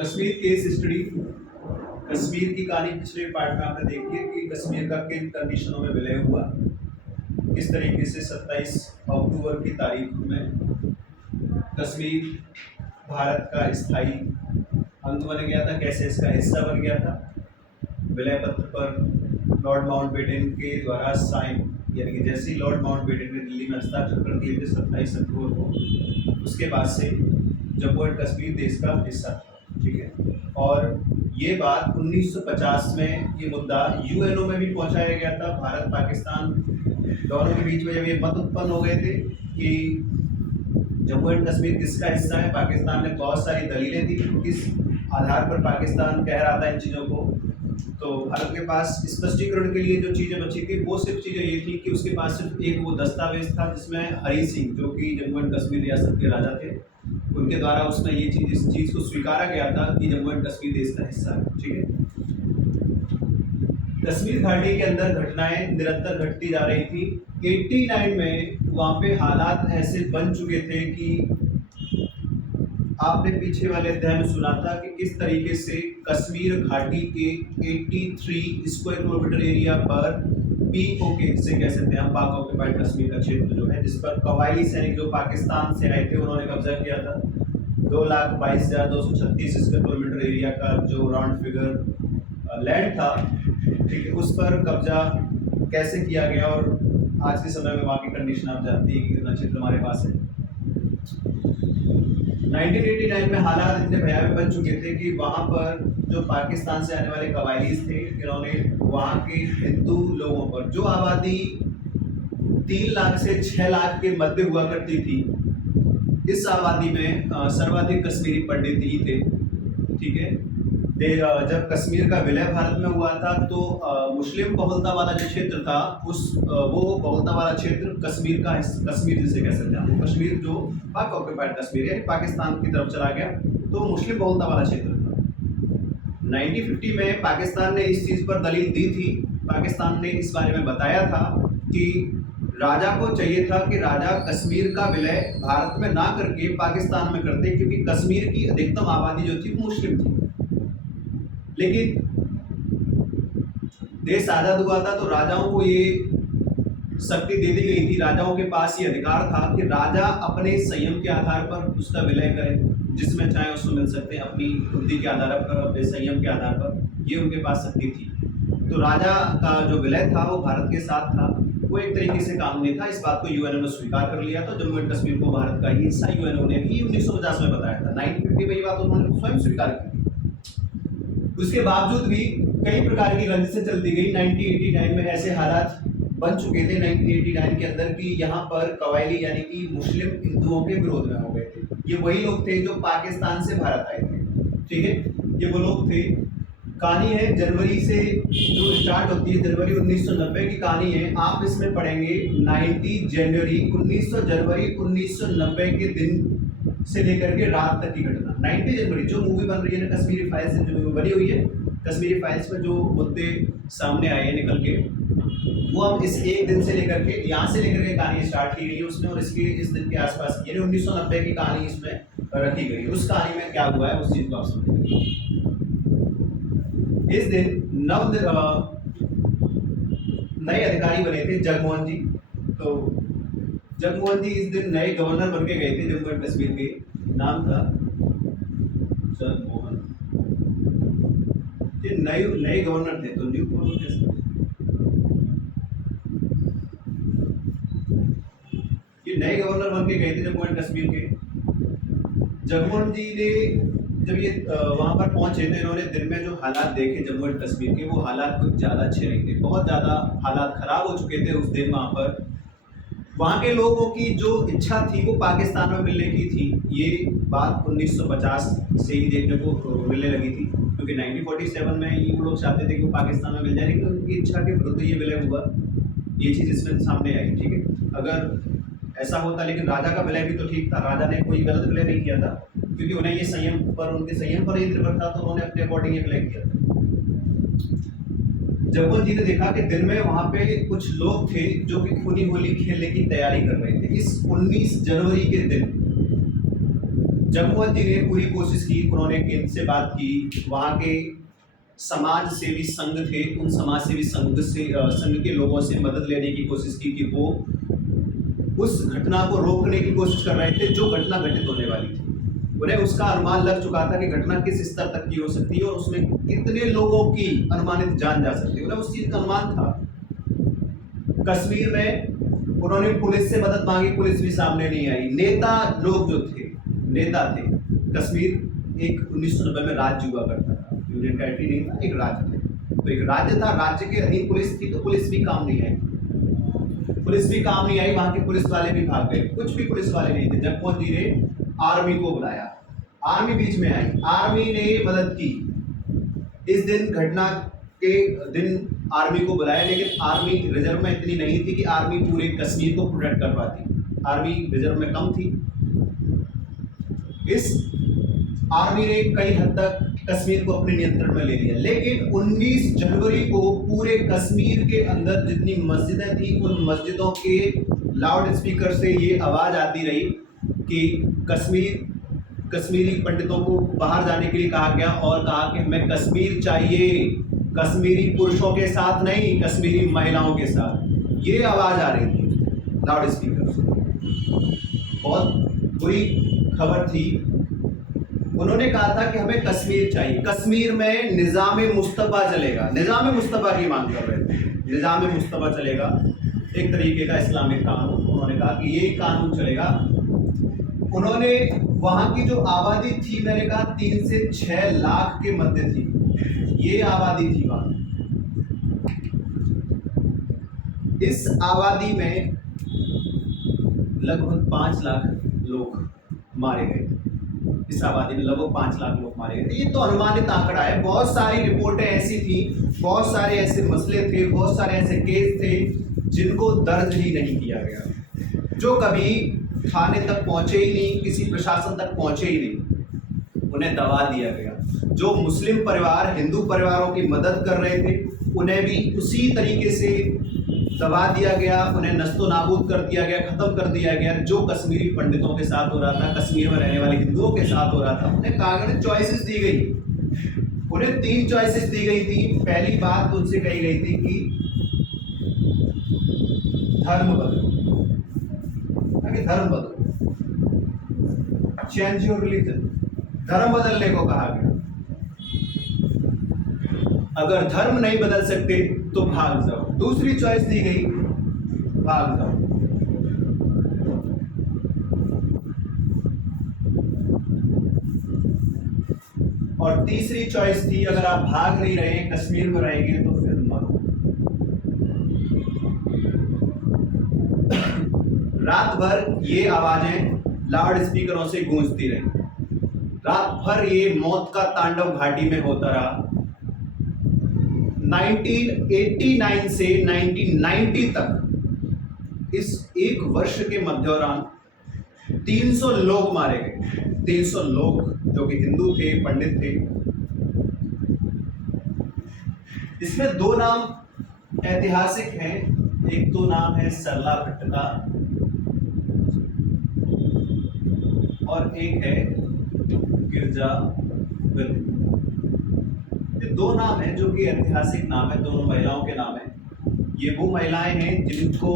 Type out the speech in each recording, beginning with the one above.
Kashmir case study. Kashmir की कहानी पिछले पार्ट में आपने देखी है कि कश्मीर का किन कंडीशनों में विलय हुआ, किस तरीके से 27 अक्टूबर की तारीख में कश्मीर भारत का स्थायी अंग बन गया था, कैसे इसका हिस्सा बन गया था। विलय पत्र पर लॉर्ड माउंटबेटन के द्वारा साइन, यानी कि जैसे ही लॉर्ड माउंटबेटन ने दिल्ली में हस्ताक्षर कर दिए थे 27 अक्टूबर को, उसके बाद से जम्मू एंड कश्मीर देश का हिस्सा था। ठीक है, और ये बात 1950 में ये मुद्दा यूएनओ में भी पहुंचाया गया था। भारत पाकिस्तान दोनों के बीच में जब ये मत उत्पन्न हो गए थे कि जम्मू एंड कश्मीर किसका हिस्सा है, पाकिस्तान ने बहुत सारी दलीलें दी किस आधार पर पाकिस्तान कह रहा था इन चीज़ों को। तो भारत के पास स्पष्टीकरण के लिए जो चीज़ें बची थी वो सिर्फ चीज़ें ये थी कि उसके पास सिर्फ एक वो दस्तावेज था जिसमें हरी सिंह, जो कि जम्मू एंड कश्मीर रियासत के राजा थे, उनके द्वारा उसमें ये चीज़ इस चीज़ को स्वीकारा गया था कि जम्मू एंड कश्मीर देश का हिस्सा है। ठीक है, कश्मीर घाटी के अंदर घटनाएं निरंतर घटती जा रही थी। 89 में वहाँ पे हालात ऐसे बन चुके थे कि आपने पीछे वाले अध्याय में सुना था कि किस तरीके से कश्मीर घाटी के 83 स्क्वायर किलोमीटर एरिया पर पीओके से कह सकते हैं हम, पाक ऑक्यूपाइड कश्मीर का क्षेत्र जो है, जिस पर कबायली सैनिक जो पाकिस्तान से आए थे उन्होंने कब्जा किया था। 2,22,236 स्क्वायर किलोमीटर एरिया का जो राउंड फिगर लैंड था, ठीक है, उस पर कब्जा कैसे किया गया और आज के समय में वहाँ की कंडीशन आप जानती हैं कि कितना क्षेत्र हमारे पास है। 1989 में हालात इतने भयावह बन चुके थे कि वहाँ पर जो पाकिस्तान से आने वाले कबायलीज थे, इन्होंने वहाँ के हिंदू लोगों पर, जो आबादी 3 लाख से 6 लाख के मध्य हुआ करती थी, इस आबादी में सर्वाधिक कश्मीरी पंडित ही थे। ठीक है, जब कश्मीर का विलय भारत में हुआ था तो मुस्लिम बहुलता वाला जो क्षेत्र था वो बहुलता वाला क्षेत्र कश्मीर का, कश्मीर जिसे कह सकते हैं, कश्मीर जो पाक ऑक्यूपाइड कश्मीर यानी पाकिस्तान की तरफ चला गया, तो मुस्लिम बहुलता वाला क्षेत्र था। 1950 में पाकिस्तान ने इस चीज़ पर दलील दी थी। पाकिस्तान ने इस बारे में बताया था कि राजा को चाहिए था कि राजा कश्मीर का विलय भारत में ना करके पाकिस्तान में करते, क्योंकि कश्मीर की अधिकतम आबादी जो थी वो मुस्लिम थी। लेकिन देश आज़ाद हुआ था तो राजाओं को ये शक्ति दे दी गई थी, राजाओं के पास ये अधिकार था कि राजा अपने संयम के आधार पर उसका विलय करें, जिसमें चाहे उसको मिल सकते हैं, अपनी बुद्धि के आधार पर, अपने संयम के आधार पर, ये उनके पास शक्ति थी। तो राजा का जो विलय था वो भारत के साथ था, वो एक तरीके से कानूनी था। इस बात को यूएनओ ने स्वीकार कर लिया, तो जम्मू एंड कश्मीर को भारत का ही हिस्सा यूएनओ ने भी 1950 में बताया था। 1950 में ये बात उन्होंने स्वयं स्वीकार की। उसके बावजूद भी कई प्रकार की रंजिशें चलती गई। 1989 में ऐसे हालात बन चुके थे 1989 के अंदर कि यहाँ पर कबायली यानी कि मुस्लिम हिंदुओं के विरोध में हो गए थे। ये वही लोग थे जो पाकिस्तान से भारत आए थे। ठीक है, ये वो लोग थे। कहानी है जनवरी से जो स्टार्ट होती है, जनवरी 1990 की कहानी है। आप इसमें पढ़ेंगे 90 जनवरी 1990 के दिन से लेकर के रात तक की घटना। 90 जनवरी जो मूवी बन रही है ना, कश्मीरी फाइल्स जो मूवी बनी हुई है, कश्मीरी फाइल्स में जो मुद्दे सामने आए हैं निकल के, वो हम इस एक दिन से लेकर के, यहाँ से लेकर के कहानी स्टार्ट की गई है उसमें, और इसके इस दिन के आसपास यानी 1990 की कहानी इसमें रखी गई। उस कहानी में क्या हुआ है उस चीज को आप समझेंगे। इस दिन नए अधिकारी बने थे जगमोहन जी। तो जगमोहन जी इस दिन नए गवर्नर बन के गए थे जम्मू एंड कश्मीर के। नाम था जगमोहन। ये नए गवर्नर थे, तो न्यू गवर्नर कैसे? ये नए गवर्नर बन के गए थे जम्मू एंड कश्मीर के। जगमोहन जी ने जब ये वहां पर पहुंचे तो इन्होंने दिन में जो हालात देखे जम्मू एंड कश्मीर के, वो हालात कुछ ज़्यादा अच्छे नहीं थे। बहुत ज़्यादा हालात खराब हो चुके थे उस दिन। वहाँ पर वहाँ के लोगों की जो इच्छा थी वो पाकिस्तान में मिलने की थी। ये बात 1950 से ही देखने को मिलने लगी थी, क्योंकि 1947 में ये लोग चाहते थे कि वो पाकिस्तान में मिल जाए, लेकिन उनकी इच्छा के विरुद्ध ये विलय हुआ। ये चीज़ इसमें सामने आई। ठीक है, अगर ऐसा होता, लेकिन राजा का विलय भी तो ठीक था, राजा ने कोई गलत विलय नहीं किया था, क्योंकि उन्हें ये संयम पर, उनके संयम पर ही निर्भर था, तो उन्होंने अपने अकॉर्डिंग ये विलय किया था। जगमोहन जी ने देखा कि दिन में वहाँ पे कुछ लोग थे जो कि खूनी होली खेलने की तैयारी कर रहे थे। इस 19 जनवरी के दिन जगमोहन जी ने पूरी कोशिश की, उन्होंने केंद्र से बात की, वहाँ के समाज सेवी संघ थे, उन समाज सेवी संघ के लोगों से मदद लेने की कोशिश की कि वो उस घटना को रोकने की कोशिश कर रहे थे जो घटना घटित होने वाली थी। उन्हें उसका अनुमान लग चुका था कि घटना किस स्तर तक की हो सकती है और उसमें कितने लोगों की अनुमानित जान जा सकती है, उन्हें उस चीज का अनुमान था। कश्मीर में उन्होंने पुलिस से मदद मांगी, पुलिस भी सामने नहीं आई। नेता लोग जो थे, नेता थे, कश्मीर एक 1990 में राज्य हुआ करता था, यूनियन टेरिटरी नहीं था, एक राज्य था। तो एक राज्य था, राज्य के अधीन पुलिस थी, तो पुलिस भी काम नहीं आई, पुलिस भी काम नहीं आई, वहां के पुलिस वाले भी भाग गए, कुछ भी पुलिस वाले नहीं थे। जगमोहन जी ने आर्मी को बुलाया, आर्मी बीच में आई, आर्मी ने मदद की। इस दिन घटना के दिन आर्मी को बुलाया, लेकिन आर्मी रिजर्व में इतनी नहीं थी कि आर्मी पूरे कश्मीर को प्रोटेक्ट कर पाती, आर्मी रिजर्व में कम थी। इस आर्मी ने कई हद तक कश्मीर को अपने नियंत्रण में ले लिया, लेकिन 19 जनवरी को पूरे कश्मीर के अंदर जितनी मस्जिदें थी, उन मस्जिदों के लाउड स्पीकर से ये आवाज आती रही कि कश्मीरी पंडितों को बाहर जाने के लिए कहा गया और कहा कि हमें कश्मीर चाहिए, कश्मीरी पुरुषों के साथ नहीं, कश्मीरी महिलाओं के साथ। ये आवाज आ रही थी लाउड स्पीकर से, बहुत बुरी खबर थी। उन्होंने कहा था कि हमें कश्मीर चाहिए, कश्मीर में निज़ाम मुस्तफा चलेगा, निज़ाम मुस्तफा की मांग कर रहे थे, निज़ाम मुस्तफा चलेगा, एक तरीके का इस्लामिक कानून। उन्होंने कहा कि ये कानून चलेगा। उन्होंने वहां की जो आबादी थी, मैंने कहा 3 से 6 लाख के मध्य थी, ये आबादी थी वहां। इस आबादी में लगभग 5 लाख लोग मारे गए थे, इस आबादी में लगभग 5 लाख लोग मारे गए थे। ये तो अनुमानित आंकड़ा है, बहुत सारी रिपोर्टें ऐसी थी, बहुत सारे ऐसे मसले थे, बहुत सारे ऐसे केस थे जिनको दर्ज ही नहीं किया गया, जो कभी थाने तक पहुंचे ही नहीं, किसी प्रशासन तक पहुंचे ही नहीं, उन्हें दबा दिया गया। जो मुस्लिम परिवार हिंदू परिवारों की मदद कर रहे थे, उन्हें भी उसी तरीके से दबा दिया गया, उन्हें नस्तो नाबूद कर दिया गया, खत्म कर दिया गया। जो कश्मीरी पंडितों के साथ हो रहा था, कश्मीर में रहने वाले हिंदुओं के साथ हो रहा था, उन्हें कागज चॉइसेस दी गई, उन्हें 3 चॉइसेस दी गई थी। पहली बात उनसे कही गई थी कि धर्म बदलो, धर्म बदलो, चेंज योर रिलीजन, धर्म बदलने को कहा गया। अगर धर्म नहीं बदल सकते तो भाग जाओ। दूसरी चॉइस दी गई, भाग जाओ। और तीसरी चॉइस थी, अगर आप भाग नहीं रहे, कश्मीर में रहेंगे तो फिर मरो। रात भर ये आवाजें लाउड स्पीकरों से गूंजती रही, रात भर ये मौत का तांडव घाटी में होता रहा। 1989 से 1990 तक इस एक वर्ष के मध्यदौरान 300 लोग मारे गए, 300 लोग जो कि हिंदू थे, पंडित थे। इसमें 2 नाम ऐतिहासिक हैं, एक तो नाम है सरला भट्ट का और एक है गिरजा गंजू। ये 2 नाम हैं जो कि ऐतिहासिक नाम है, दोनों महिलाओं के नाम हैं। ये वो महिलाएं हैं जिनको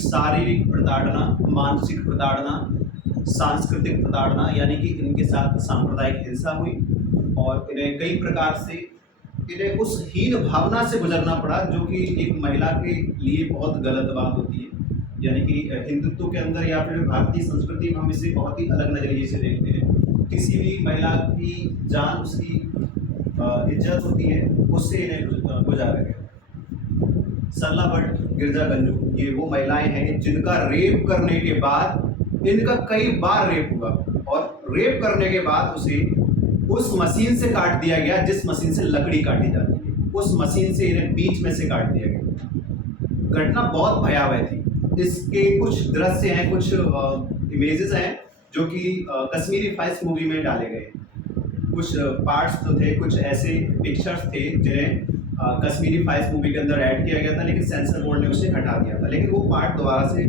शारीरिक प्रताड़ना, मानसिक प्रताड़ना, सांस्कृतिक प्रताड़ना, यानी कि इनके साथ सांप्रदायिक हिंसा हुई और इन्हें कई प्रकार से इन्हें उस हीन भावना से गुजरना पड़ा जो कि एक महिला के लिए बहुत गलत बात होती है। यानी कि हिंदुत्व के अंदर या फिर भारतीय संस्कृति में हम इसे बहुत ही अलग नजरिए से देखते हैं। किसी भी महिला की जान उसकी इज्जत होती है, उससे इन्हें गुजारा गया। सरला भट्ट, गिरजा गंजू, ये वो महिलाएं हैं जिनका रेप करने के बाद, इनका कई बार रेप हुआ और रेप करने के बाद उसे उस मशीन से काट दिया गया जिस मशीन से लकड़ी काटी जाती है, उस मशीन से इन्हें बीच में से काट दिया गया। घटना बहुत भयावह थी। इसके कुछ दृश्य हैं, कुछ इमेजेस हैं जो कि कश्मीरी फाइल्स मूवी में डाले गए। कुछ पार्ट्स तो थे, कुछ ऐसे पिक्चर्स थे जिन्हें कश्मीरी फाइल्स मूवी के अंदर ऐड किया गया था, लेकिन सेंसर बोर्ड ने उसे हटा दिया था। लेकिन वो पार्ट दोबारा से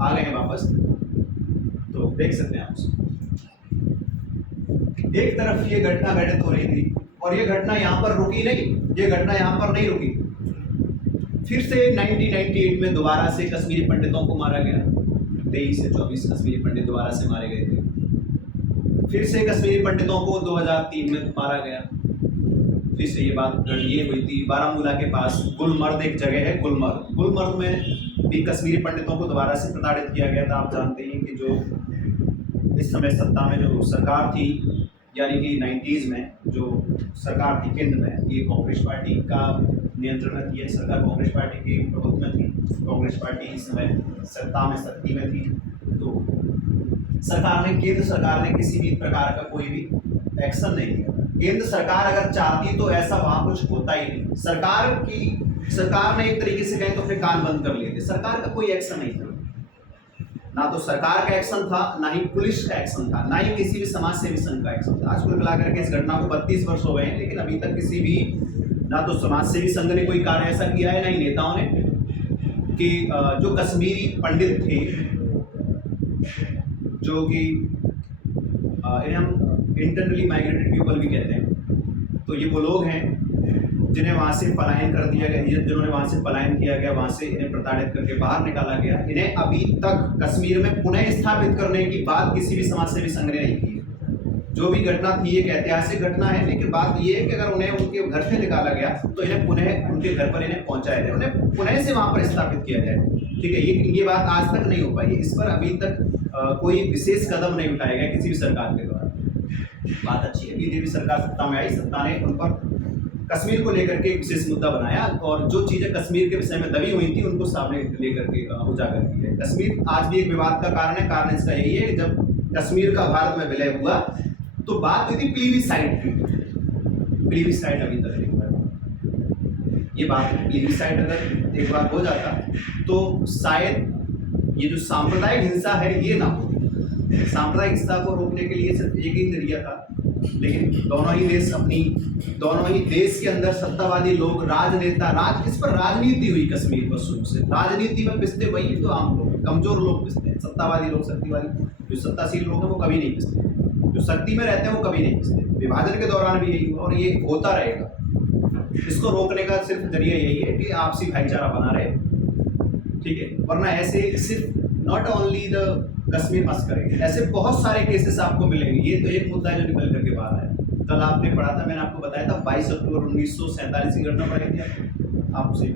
आ गए हैं वापस, तो देख सकते हैं आप उसे। एक तरफ ये घटना घटित हो रही थी और ये घटना यहाँ पर रुकी नहीं, ये घटना यहाँ पर नहीं रुकी। फिर से 1998 में दोबारा से कश्मीरी पंडितों को मारा गया, 23 से 24 कश्मीरी पंडित दोबारा से मारे गए थे। फिर से कश्मीरी पंडितों को 2003 में मारा गया। फिर से ये बात ये हुई थी बारामूला के पास गुलमर्द एक जगह है, गुलमर्द में भी कश्मीरी पंडितों को दोबारा से प्रताड़ित किया गया था। आप जानते हैं कि जो इस समय सत्ता में जो सरकार थी, यानी कि 90s में जो सरकार थी केंद्र में, ये कांग्रेस पार्टी का नियंत्रण में थी, सरकार कांग्रेस पार्टी के प्रभुत्व में थी। कांग्रेस पार्टी इस समय शक्ति में थी। तो केंद्र सरकार ने किसी भी प्रकार का कोई भी एक्शन नहीं लिया। केंद्र सरकार अगर चाहती तो ऐसा वहां कुछ होता ही नहीं। सरकार ने एक तरीके से कहें तो अपने कान बंद कर लिए थे। सरकार का कोई एक्शन नहीं था, ना तो सरकार का एक्शन था, ना ही पुलिस का एक्शन था, ना ही किसी भी समाज सेवी संघ का एक्शन था। आज कुल मिलाकर के इस घटना को 32 वर्ष हो गए हैं, लेकिन अभी तक किसी भी ना तो समाज सेवी संघ ने कोई कार्य ऐसा किया है, ना ही नेताओं ने कि जो कश्मीरी पंडित थे, जो कि इन्हें हम इंटरनली माइग्रेटेड पीपल भी कहते हैं, तो ये वो लोग हैं जिन्हें वहाँ से पलायन कर दिया गया, जिन्होंने वहाँ से पलायन किया गया, वहाँ से इन्हें प्रताड़ित करके बाहर निकाला गया। इन्हें अभी तक कश्मीर में पुनः स्थापित करने की बात किसी भी समाज सेवी संघ ने नहीं की। जो भी घटना थी एक ऐतिहासिक घटना है, लेकिन बात ये है कि अगर उन्हें उनके घर से निकाला गया तो इन्हें पुनः उनके घर पर इन्हें पहुँचाया जाए, उन्हें पुनः से वहाँ पर स्थापित किया जाए। ठीक है, ये बात आज तक नहीं हो पाई। इस पर अभी तक कोई विशेष कदम नहीं उठाया गया किसी भी सरकार के द्वारा। बात अच्छी है, बीजेपी सरकार सत्ता में आई, सत्ता ने उन पर कश्मीर को लेकर के एक विशेष मुद्दा बनाया और जो चीज़ें कश्मीर के विषय में दबी हुई थी उनको सामने लेकर के उजागर की है। कश्मीर आज भी एक विवाद का कारण है। कारण इसका यही है, जब कश्मीर का भारत में विलय हुआ तो बात हुई थी प्लीविसाइड की। प्लीविसाइड अभी तक नहीं हुआ। ये बात प्लीविसाइड अगर एक बार हो जाता तो शायद ये जो सांप्रदायिक हिंसा है ये ना हो। सांप्रदायिक हिंसा को रोकने के लिए सिर्फ एक ही जरिया था, लेकिन दोनों ही देश के अंदर सत्तावादी लोग, राजनेता, इस पर राजनीति हुई कश्मीर पर शुरू से। राजनीति में पिसते वही तो आम लोग, कमजोर लोग पिसते हैं। सत्तावादी लोग, शक्तिवादी, जो सत्ताशील लोग हैं वो कभी नहीं पिसते, जो शक्ति में रहते हैं वो कभी नहीं पिसते। विभाजन के दौरान भी यही हुआ और ये होता रहेगा। इसको रोकने का सिर्फ जरिया यही है कि आपसी भाईचारा बना रहे, ठीक है, वरना ऐसे सिर्फ नॉट ओनली द कश्मीर मस्करी, ऐसे बहुत सारे केसेस आपको मिलेंगे। ये तो एक मुद्दा है जो निकल करके बाहर आया। कल आपने पढ़ा था, मैंने आपको बताया था 22 अक्टूबर 1947 की घटना पढ़ाई थी आपसे